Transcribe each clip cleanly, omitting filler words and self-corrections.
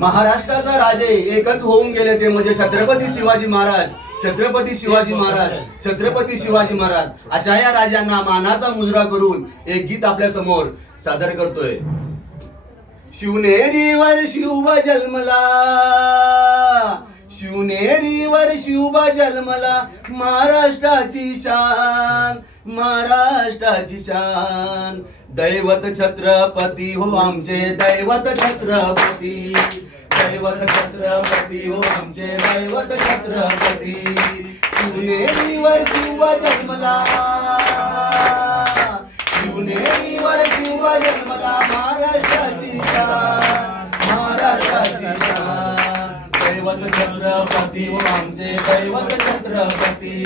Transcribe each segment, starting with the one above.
महाराष्ट्राचा राजे एकच होऊन गेले ते म्हणजे छत्रपती शिवाजी महाराज. छत्रपती शिवाजी महाराज, छत्रपती शिवाजी महाराज अशा या राजांना मानाचा मुजरा करून एक गीत आपल्या समोर सादर करतोय. शिवनेरीवर शिवबा जन्मला, शिवनेरीवर शिवबा जन्मला, महाराष्ट्राची शान, महाराष्ट्राची शान. दैवत छत्रपती हो आमचे दैवत छत्रपती, दैवत छत्रपती हो आमचे दैवत छत्रपती. शिवनेरीवर शिवबा जन्मला, शिवनेरीवर शिवबा जन्मला, महाराष्ट्राची शान, महाराष्ट्राची शान. दैवत छत्रपती हो आमचे दैवत छत्रपती,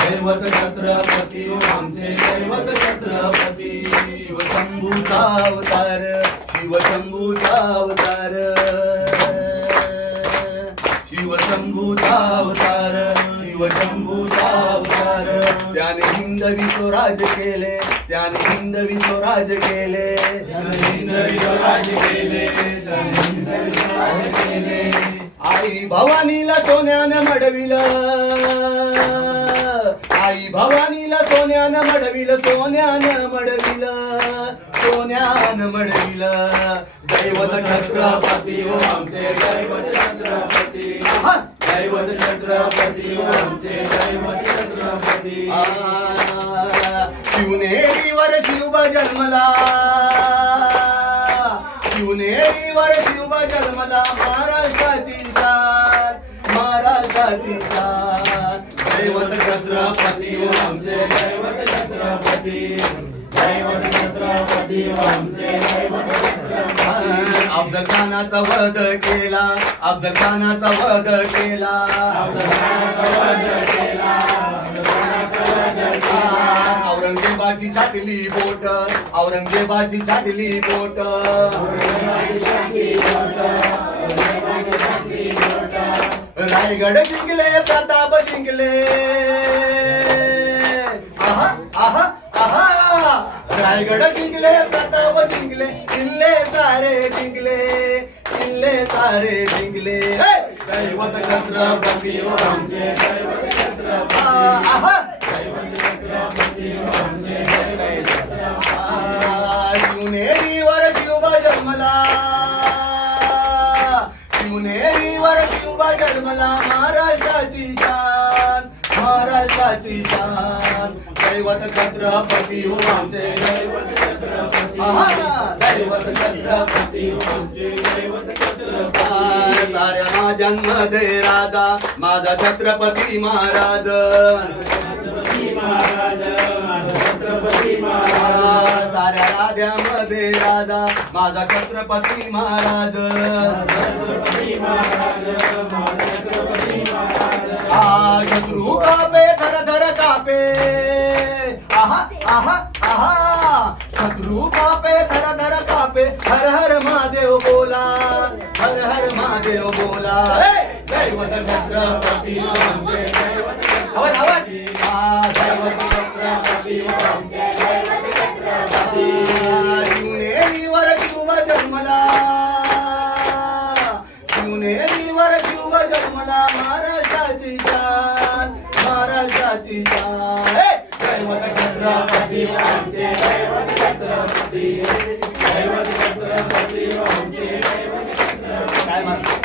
दैवत छत्रपती हो आमचे दैवत छत्रपती. शिवशंभूचा अवतार, शिवशंभूचा अवतार, शिवशंभूचा अवतार, शिवशंभूचा अवतार. त्याने हिंदवी स्वराज केले, त्याने हिंदवी स्वराज केले, त्याने हिंदवी स्वराज केले, त्याने हिंदवी स्वराज केले. आई भवानीला सोन्यानं मडविलं, आई भवानीला सोन्यानं मडविलं, सोन्यानं मडविलं, सोन्यानं मडविलं. दैवत छत्रपती हो आमचे दैवत छत्रपती, दैवत छत्रपती हो आमचे दैवत छत्रपती. शिवनेरीवर शिवबा जन्मला, शिवनेरीवर शिवबा जन्मला, महाराष्ट्राची शान, महाराष्ट्राची शान. दैवत छत्रपती हो आमचे दैवत छत्रपती, दैवत छत्रपती हो आमचे दैवत छत्रपती. अफजल खानाचा वध केला, अफजल खानाचा वध केला, अफजल खानाचा वध केला, औरंगजेबाची छाटली बोट, औरंगजेबाची छाटली बोट, रायगड जिंकले, प्रताप जिंकले, आहा आहा आहा. रायगड जिंकले, प्रताप जिंकले, किल्ले सारे जिंकले, किल्ले सारे जिंकले. दैवत छत्रपती हो आमचे दैवत छत्रपती, आहा दैवत छत्रपती हो आमचे दैवत छत्रपती. शिवनेरीवर शिवबा जन्मला, शिवनेरीवर शिवबा जन्मला, महाराष्ट्राची शान, महाराष्ट्राची शान. दैवत छत्रपती हो आमचे दैवत छत्रपती, दैवत छत्रपती हो आमचे दैवत छत्रपती. साऱ्या राजांमध्ये राजा माझा छत्रपती महाराज, छत्रपती महाराज, छत्रपती महाराज. साऱ्या राजांमध्ये राजा माझा छत्रपती महाराज, छत्रपती महाराज, माझा छत्रपती महाराज. शत्रू कापे थर थर कापे, आहा आहा आहा. शत्रू कापे थर थर कापे, हर हर महादेव बोला, हर हर महादेव बोला. दैवत छत्रपती हो आमचे दैवत छत्रपती, दैवत छत्रपती हो आमचे दैवत छत्रपती. शिवनेरीवर शिवबा जन्मला, शिवनेरीवर शिवबा जन्मला, महाराष्ट्राची शान, महाराष्ट्राची शान. दैवत छत्रपती हो आमचे दैवत छत्रपती, दैवत छत्रपती हो आमचे दैवत छत्रपती.